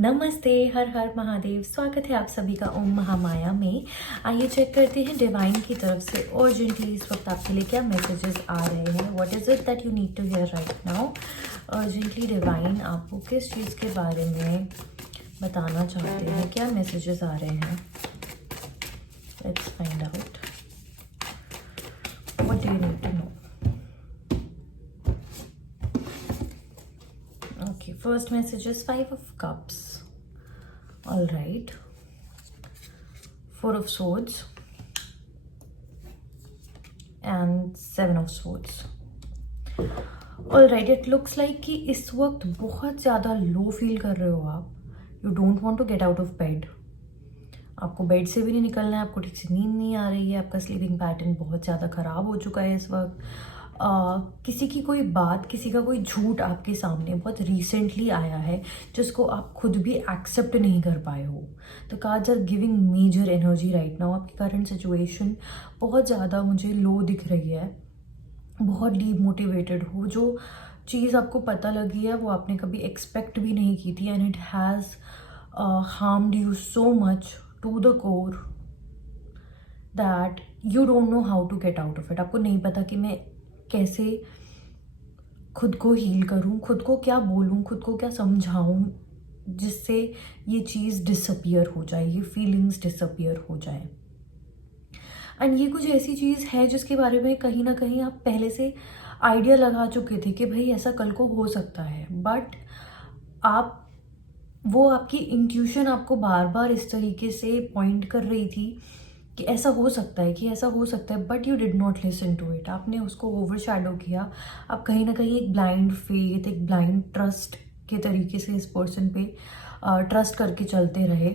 नमस्ते, हर हर महादेव। स्वागत है आप सभी का ओम महामाया में। आइए चेक करते हैं डिवाइन की तरफ से अर्जेंटली इस वक्त आपके लिए क्या मैसेजेस आ रहे हैं। What is it that you need to hear right now. Urgently divine आपको किस चीज़ के बारे में बताना चाहते हैं, क्या मैसेजेस आ रहे हैं। Let's find out what do you need to know. Okay, first message is 5 of Cups. All right. 4 of Swords and 7 of Swords. All right, it looks like कि इस वक्त बहुत ज़्यादा लो फील कर रहे हो आप. You don't want to get out of bed. आपको बेड से भी नहीं निकलना है, आपको ठीक से नींद नहीं आ रही है, आपका स्लीपिंग पैटर्न बहुत ज़्यादा ख़राब हो चुका है इस वक्त. किसी की कोई बात, किसी का कोई झूठ आपके सामने बहुत रिसेंटली आया है जिसको आप खुद भी एक्सेप्ट नहीं कर पाए हो. The cards are giving major energy right now. आपकी करंट सिचुएशन बहुत ज़्यादा मुझे लो दिख रही है, बहुत डीमोटिवेटेड हो. जो चीज़ आपको पता लगी है वो आपने कभी एक्सपेक्ट भी नहीं की थी and it has harmed you so much to the core that you don't know how to get out of it. आपको नहीं पता कि मैं कैसे खुद को हील करूं, खुद को क्या बोलूं, खुद को क्या समझाऊं जिससे ये चीज़ डिसअपियर हो जाए, ये फीलिंग्स डिसअपियर हो जाए. एंड ये कुछ ऐसी चीज़ है जिसके बारे में कहीं ना कहीं आप पहले से आइडिया लगा चुके थे कि भाई ऐसा कल को हो सकता है, बट वो आपकी इंट्यूशन आपको बार बार इस तरीके से पॉइंट कर रही थी कि ऐसा हो सकता है, कि ऐसा हो सकता है, but you did not listen to it. आपने उसको ओवर शैडो किया. आप कहीं ना कहीं एक ब्लाइंड फेथ, एक ब्लाइंड ट्रस्ट के तरीके से इस पर्सन पे ट्रस्ट करके चलते रहे.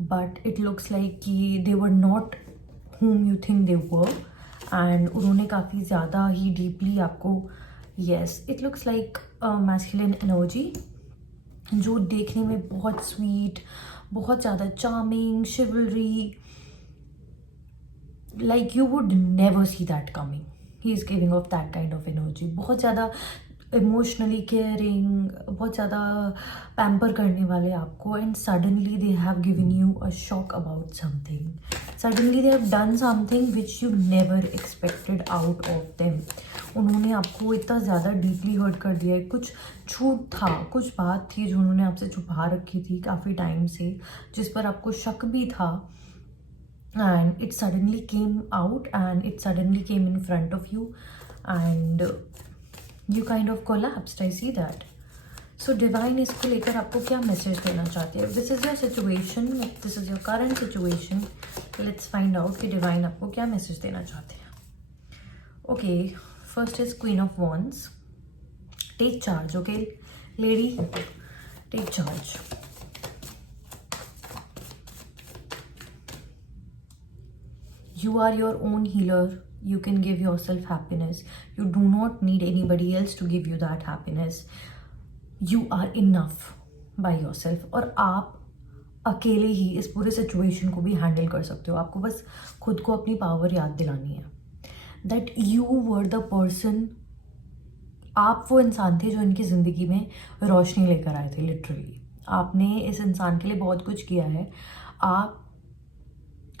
बट इट लुक्स लाइक कि they were not whom you think they were and उन्होंने काफ़ी ज़्यादा ही डीपली आपको it looks like masculine energy जो देखने में बहुत स्वीट, बहुत ज़्यादा charming, chivalry, like you would never see that coming. He is giving off that kind of energy. बहुत ज़्यादा इमोशनली केयरिंग, बहुत ज़्यादा पैम्पर करने वाले आपको. And suddenly they have given you a shock about something. Suddenly they have done something which you never expected out of them. उन्होंने आपको इतना ज़्यादा डीपली हर्ट कर दिया है. कुछ झूठ था, कुछ बात थी जो उन्होंने आपसे छुपा रखी थी काफ़ी टाइम से, जिस पर आपको शक भी था. And it suddenly came out and it suddenly came in front of you and you kind of collapsed. I see that. So divine इसको लेकर आपको क्या मैसेज देना चाहते हैं. This is your situation, this is your current situation. Let's find out कि divine आपको क्या मैसेज देना चाहते हैं. Okay, first is Queen of Wands. Take charge, okay, lady, take charge. You are your own healer. You can give yourself happiness. You do not need anybody else to give you that happiness. You are enough by yourself. और आप अकेले ही इस पूरे situation को भी handle कर सकते हो. आपको बस खुद को अपनी पावर याद दिलानी है. That you were the person. आप वो इंसान थे जो इनकी ज़िंदगी में रोशनी लेकर आए थे. लिटरली आपने इस इंसान के लिए बहुत कुछ किया है. आप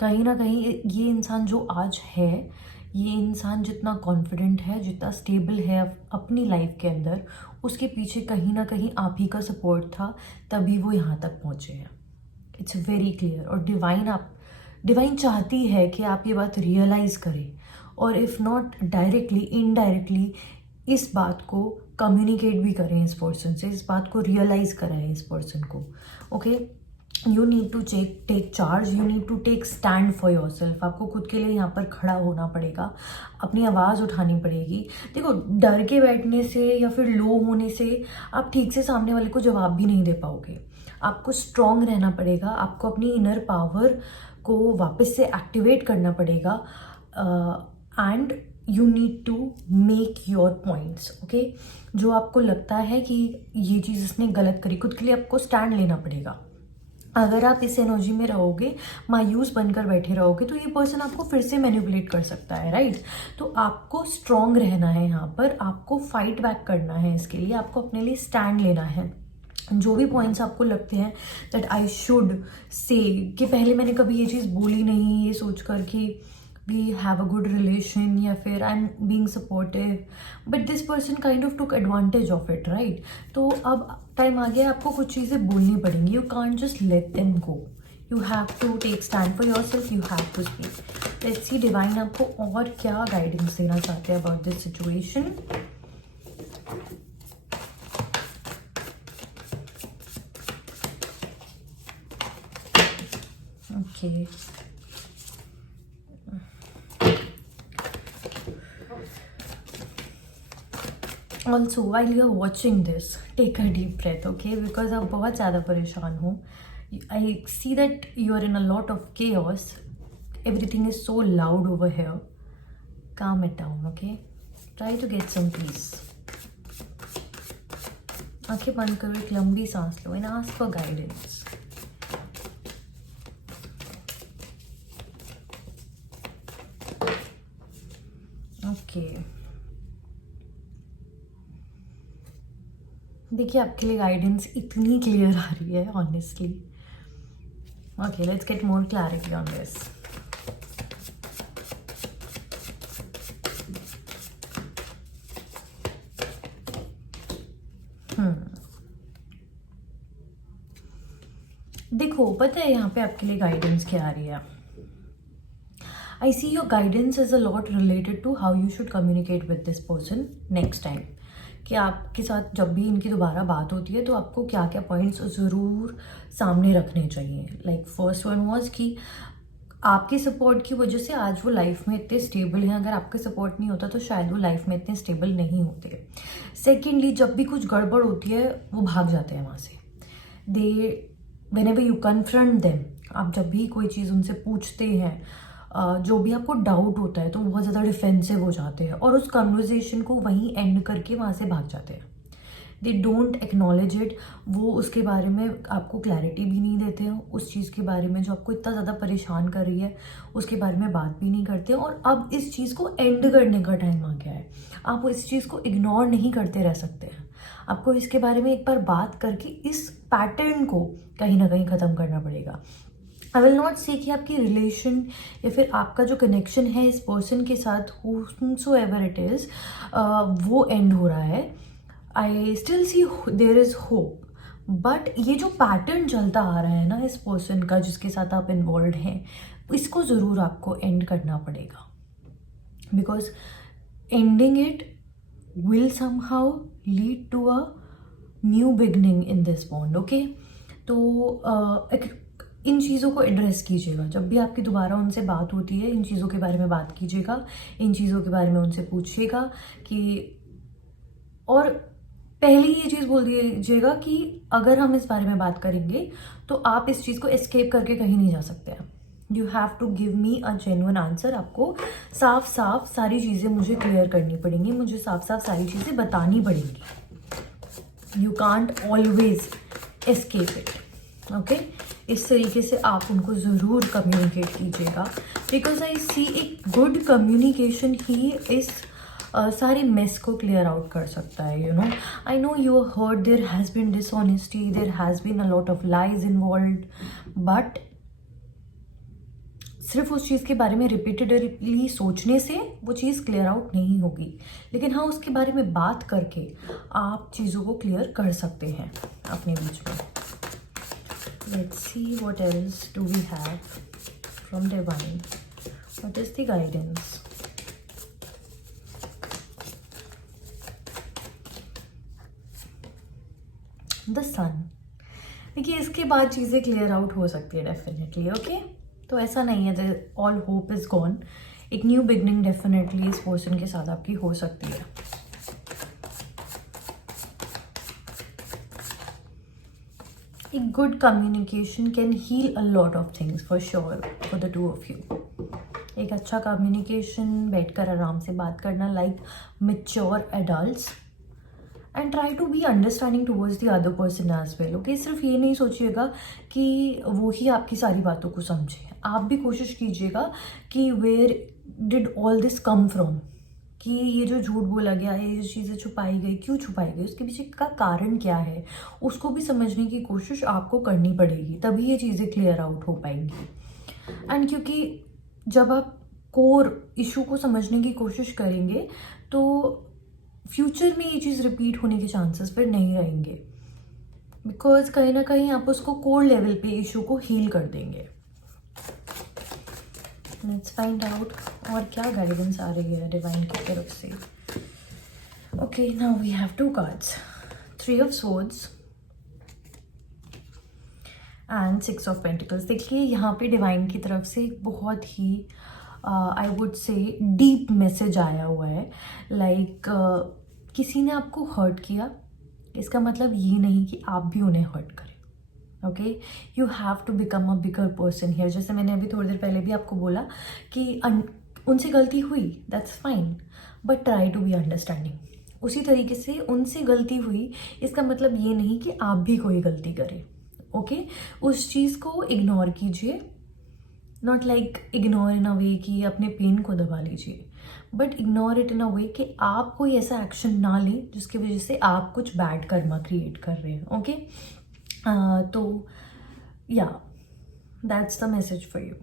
कहीं ना कहीं ये इंसान जो आज है, ये इंसान जितना कॉन्फिडेंट है, जितना स्टेबल है अपनी लाइफ के अंदर, उसके पीछे कहीं ना कहीं आप ही का सपोर्ट था, तभी वो यहाँ तक पहुँचे हैं. It's very clear. और डिवाइन चाहती है कि आप ये बात रियलाइज़ करें, और इफ़ नॉट डायरेक्टली, इनडायरेक्टली इस बात को कम्युनिकेट भी करें इस पर्सन से, इस बात को रियलाइज़ कराएं इस पर्सन को. Okay, you need to take charge, you need to take stand for yourself. आपको खुद के लिए यहाँ पर खड़ा होना पड़ेगा, अपनी आवाज़ उठानी पड़ेगी. देखो, डर के बैठने से या फिर लो होने से आप ठीक से सामने वाले को जवाब भी नहीं दे पाओगे. आपको स्ट्रॉन्ग रहना पड़ेगा, आपको अपनी इनर पावर को वापस से एक्टिवेट करना पड़ेगा. And you need to make your points. Okay, जो आपको लगता है कि ये चीज़ इसने गलत करी, खुद के लिए आपको स्टैंड लेना पड़ेगा. अगर आप इस एनर्जी में रहोगे, मायूस बनकर बैठे रहोगे, तो ये पर्सन आपको फिर से मैनिपुलेट कर सकता है. राइट, तो आपको स्ट्रॉन्ग रहना है यहाँ पर, आपको फाइट बैक करना है. इसके लिए आपको अपने लिए स्टैंड लेना है. जो भी पॉइंट्स आपको लगते हैं दैट आई शुड से, कि पहले मैंने कभी ये चीज़ बोली नहीं, ये सोच कर कि we have a good relation या फिर I am being supportive, but this person kind of took advantage of it, right? तो अब टाइम आ गया, आपको कुछ चीज़ें बोलनी पड़ेंगी. You can't just let them go. You have to take stand for yourself. You have to speak. Let's see divine आपको और क्या गाइडेंस देना चाहते हैं about this situation. Okay. Also, while you're watching this, take a deep breath, okay? Because आप बहुत ज़्यादा परेशान हो. I see that you are in a lot of chaos. Everything is so loud over here. Calm it down, okay? Try to get some peace. आंखें बंद करो, एक लंबी सांस लो and ask for guidance. Okay, देखिए आपके लिए गाइडेंस इतनी क्लियर आ रही है honestly. Okay, let's get more clarity on this. देखो, पता है यहाँ पे आपके लिए गाइडेंस क्या आ रही है. I see your guidance is a lot related to how you should communicate with this person next time. कि आपके साथ जब भी इनकी दोबारा बात होती है तो आपको क्या क्या पॉइंट्स ज़रूर सामने रखने चाहिए. लाइक फर्स्ट वन वॉज कि आपके सपोर्ट की वजह से आज वो लाइफ में इतने स्टेबल हैं. अगर आपका सपोर्ट नहीं होता तो शायद वो लाइफ में इतने स्टेबल नहीं होते. सेकेंडली, जब भी कुछ गड़बड़ होती है वो भाग जाते हैं वहाँ से. दे व्हेनेवर यू कन्फ्रंट देम, आप जब भी कोई चीज़ उनसे पूछते हैं, जो भी आपको डाउट होता है, तो बहुत ज़्यादा डिफेंसिव हो जाते हैं और उस कन्वर्जेशन को वहीं एंड करके वहाँ से भाग जाते हैं. They don't acknowledge it. वो उसके बारे में आपको क्लैरिटी भी नहीं देते हैं. उस चीज़ के बारे में जो आपको इतना ज़्यादा परेशान कर रही है उसके बारे में बात भी नहीं करते. और अब इस चीज़ को एंड करने का टाइम आ गया है. आप इस चीज़ को इग्नोर नहीं करते रह सकते हैं. आपको इसके बारे में एक बार बात करके इस पैटर्न को कहीं ना कहीं ख़त्म करना पड़ेगा. आई विल नॉट से कि आपकी रिलेशन या फिर आपका जो कनेक्शन है इस पर्सन के साथ हूसो एवर इट इज़ वो एंड हो रहा है. I still see there is hope. But ये जो पैटर्न चलता आ रहा है ना इस पर्सन का जिसके साथ आप इन्वॉल्व हैं, इसको ज़रूर आपको एंड करना पड़ेगा. Because ending it will somehow lead to a new beginning in this bond. Okay, तो इन चीज़ों को एड्रेस कीजिएगा. जब भी आपकी दोबारा उनसे बात होती है, इन चीज़ों के बारे में बात कीजिएगा. इन चीज़ों के बारे में उनसे पूछिएगा कि, और पहले ये चीज़ बोल दीजिएगा कि अगर हम इस बारे में बात करेंगे तो आप इस चीज़ को एस्केप करके कहीं नहीं जा सकते हैं. You have to give me a genuine answer. आपको साफ साफ सारी चीज़ें मुझे क्लियर करनी पड़ेंगी. मुझे साफ साफ सारी चीज़ें बतानी पड़ेंगी. You can't always escape it. Okay, इस तरीके से आप उनको ज़रूर कम्युनिकेट कीजिएगा. बिकॉज आई सी एक गुड कम्युनिकेशन ही इस सारे मेस को क्लियर आउट कर सकता है. You know, I know you heard there has been dishonesty, there has been a lot of lies involved, but सिर्फ उस चीज़ के बारे में रिपीटेडली सोचने से वो चीज़ क्लियर आउट नहीं होगी. लेकिन हाँ, उसके बारे में बात करके आप चीज़ों को क्लियर कर सकते हैं अपने बीच में. Let's see what else do we have from Divine. What is the guidance? The Sun. देखिए, इसके बाद चीज़ें क्लियर आउट हो सकती है डेफिनेटली. ओके, तो ऐसा नहीं है ऑल होप इज़ गॉन. एक न्यू बिगनिंग डेफिनेटली इस पर्सन के साथ आपकी हो सकती है. A good communication can heal a lot of things for sure for the two of you. एक अच्छा कम्युनिकेशन, बैठकर आराम से बात करना like mature adults, and try to be understanding towards the other person as well. Okay, सिर्फ ये नहीं सोचिएगा कि वो ही आपकी सारी बातों को समझे. आप भी कोशिश कीजिएगा कि where did all this come from, कि ये जो झूठ बोला गया है, ये जो चीज़ें छुपाई गई, क्यों छुपाई गई, उसके पीछे का कारण क्या है, उसको भी समझने की कोशिश आपको करनी पड़ेगी, तभी ये चीज़ें क्लियर आउट हो पाएंगी। एंड क्योंकि जब आप कोर इशू को समझने की कोशिश करेंगे तो फ्यूचर में ये चीज़ रिपीट होने के चांसेस फिर नहीं रहेंगे, बिकॉज कहीं ना कहीं आप उसको कोर लेवल पे इशू को हील कर देंगे। लेट्स फाइंड आउट और क्या गाइडेंस आ रही है डिवाइन की तरफ से। Okay, now we have two cards, 3 of swords and 6 of pentacles. देखिए यहाँ पे डिवाइन की तरफ से एक बहुत ही I would say deep message आया हुआ है। लाइक किसी ने आपको हर्ट किया, इसका मतलब ये नहीं कि आप भी उन्हें हर्ट करें। Okay, you have to become a bigger person here. जैसे मैंने अभी थोड़ी देर पहले भी आपको बोला कि उनसे गलती हुई, that's fine, but try to be understanding. उसी तरीके से उनसे गलती हुई, इसका मतलब ये नहीं कि आप भी कोई गलती करें। ओके, उस चीज़ को इग्नोर कीजिए, नॉट लाइक इग्नोर इन अ वे कि अपने पेन को दबा लीजिए, बट इग्नोर इट इन अ वे कि आप कोई ऐसा एक्शन ना लें जिसकी वजह से आप कुछ बैड कर्मा क्रिएट कर रहे हैं। ओके, तो या that's the message for you.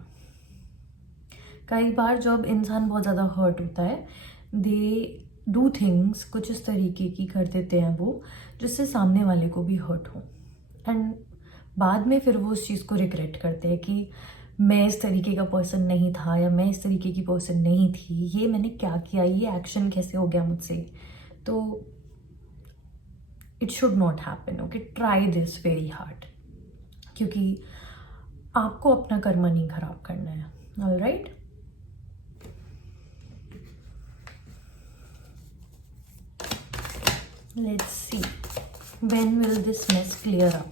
कई बार जब इंसान बहुत ज़्यादा हर्ट होता है, दे डू थिंग्स कुछ इस तरीके की कर देते हैं वो, जिससे सामने वाले को भी हर्ट हो, एंड बाद में फिर वो उस चीज़ को रिग्रेट करते हैं कि मैं इस तरीके का पर्सन नहीं था, या मैं इस तरीके की पर्सन नहीं थी, ये मैंने क्या किया, ये एक्शन कैसे हो गया मुझसे। तो it should not happen. Okay, try this very hard, क्योंकि आपको अपना कर्म नहीं खराब करना है। All right, let's see when will this mess clear up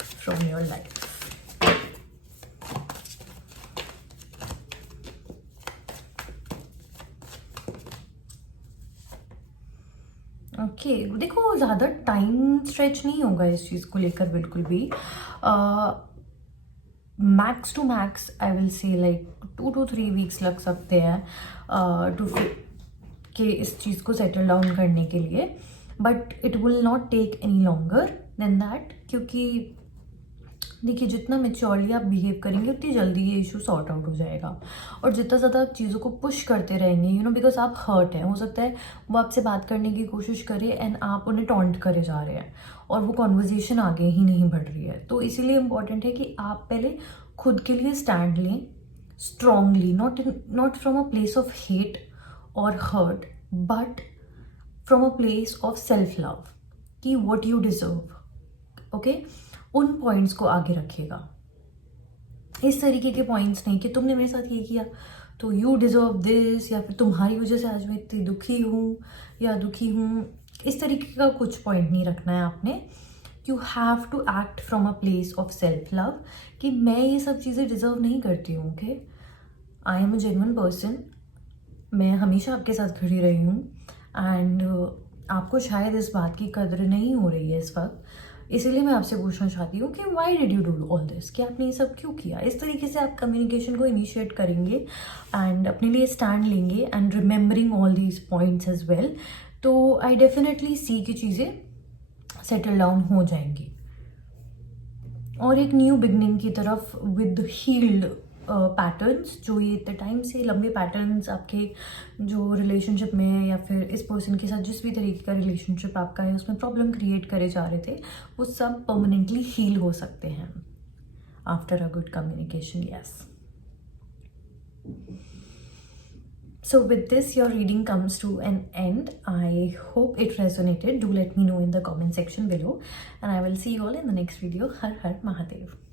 from your life. Okay, देखो ज़्यादा टाइम स्ट्रेच नहीं होगा इस चीज़ को लेकर बिल्कुल भी। Max to max I will say like 2 to 3 weeks लग सकते हैं टू के इस चीज़ को सेटल डाउन करने के लिए, but it will not take any longer than that, क्योंकि देखिए जितना मेच्योरली आप बिहेव करेंगे उतनी जल्दी ये इशू सॉर्ट आउट हो जाएगा। और जितना ज़्यादा आप चीज़ों को पुश करते रहेंगे, यू नो, बिकॉज आप हर्ट हैं, हो सकता है वो आपसे बात करने की कोशिश करे एंड आप उन्हें टॉन्ट करे जा रहे हैं और वो कॉन्वर्जेशन आगे ही नहीं बढ़ रही है। तो इसीलिए इम्पॉर्टेंट है कि आप पहले खुद के लिए स्टैंड लें strongly, not from a place of hate और hurt, but from a place of self love कि वॉट यू डिजर्व। ओके, उन पॉइंट्स को आगे रखिएगा, इस तरीके के पॉइंट्स नहीं कि तुमने मेरे साथ ये किया तो यू डिजर्व दिस, या फिर तुम्हारी वजह से आज मैं इतनी दुखी हूँ या दुखी हूँ। इस तरीके का कुछ पॉइंट नहीं रखना है आपने। You have to act from a place of self love कि मैं ये सब चीज़ें डिजर्व नहीं करती हूँ। Okay, I am a genuine person, मैं हमेशा आपके साथ खड़ी रही हूँ, एंड आपको शायद इस बात की कदर नहीं हो रही है इस वक्त, इसीलिए मैं आपसे पूछना चाहती हूँ कि why did you do all this, कि आपने ये सब क्यों किया। इस तरीके से आप कम्युनिकेशन को इनिशिएट करेंगे एंड अपने लिए स्टैंड लेंगे and remembering all these points as well, तो आई डेफिनेटली सी कि चीज़ें सेटल डाउन हो जाएंगी और एक न्यू बिगनिंग की तरफ विद हील्ड पैटर्न्स। जो ये इतने टाइम से लंबे पैटर्न्स आपके जो रिलेशनशिप में है या फिर इस पर्सन के साथ जिस भी तरीके का रिलेशनशिप आपका है उसमें प्रॉब्लम क्रिएट करे जा रहे थे, वो सब परमानेंटली हील हो सकते हैं after a good communication. Yes, so with this your reading comes to an end. I hope it resonated. Do let me know in the comment section below and I will see you all in the next video. Har Har Mahadev.